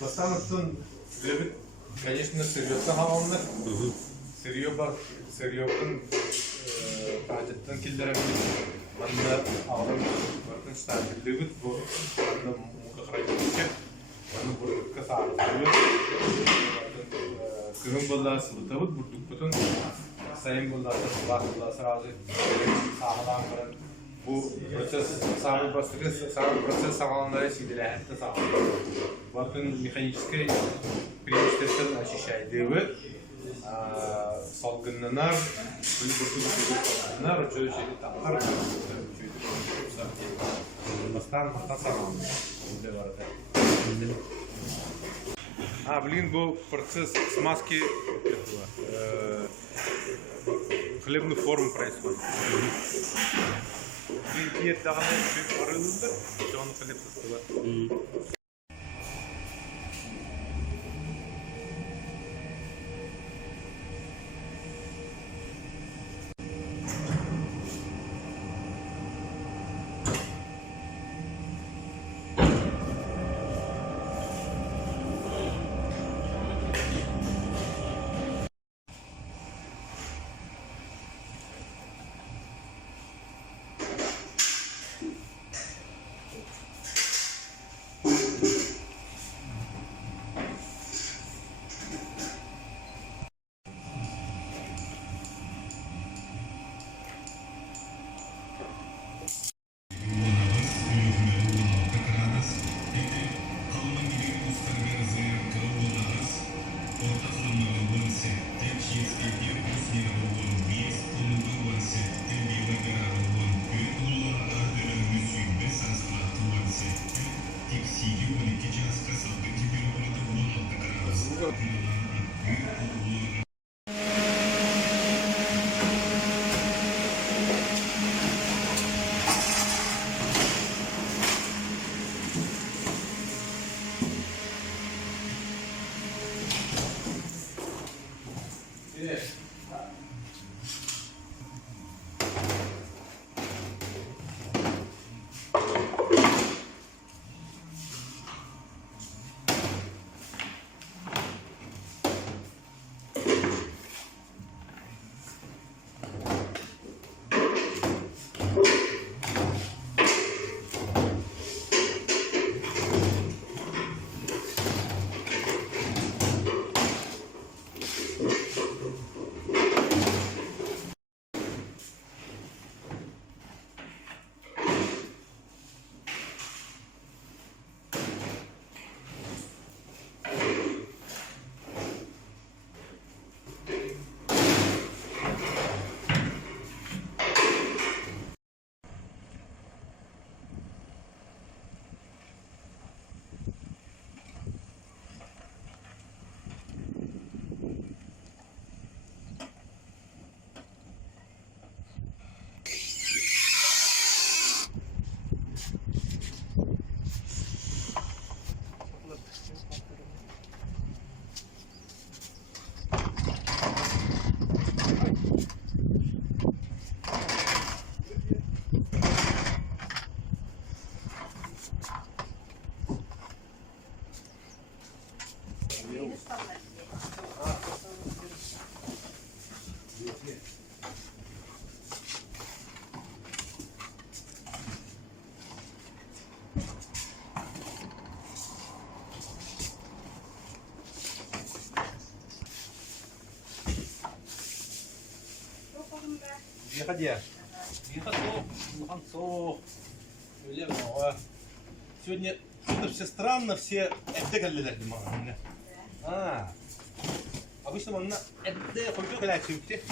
Бастан конечно, сырьётта хавалыныр. Сырьёттың қажеттен келдері анда алым бартын стабилдігіт бұл анда мұңға қарайдың аны бұрдыққа сағырдығы күрін болда сылытабыт бұрдық бұтын сайын болда сразу сағылан қырын бұл процесс самый бастығы самый процесс сағаландары сиделі әтті сағылан бартын механический преимущественно ощущайдығы салгыннанар, бір-бірді жөйшеді таққар, бастан сағалан. Блин, был процесс смазки хлебных форм происходит. Блин, киет дағаны чуть арылынды, жоғаны хлеб састыла. Ехать я. Ехать концов. Сегодня это все странно, все обычно можно это хоть коллектив.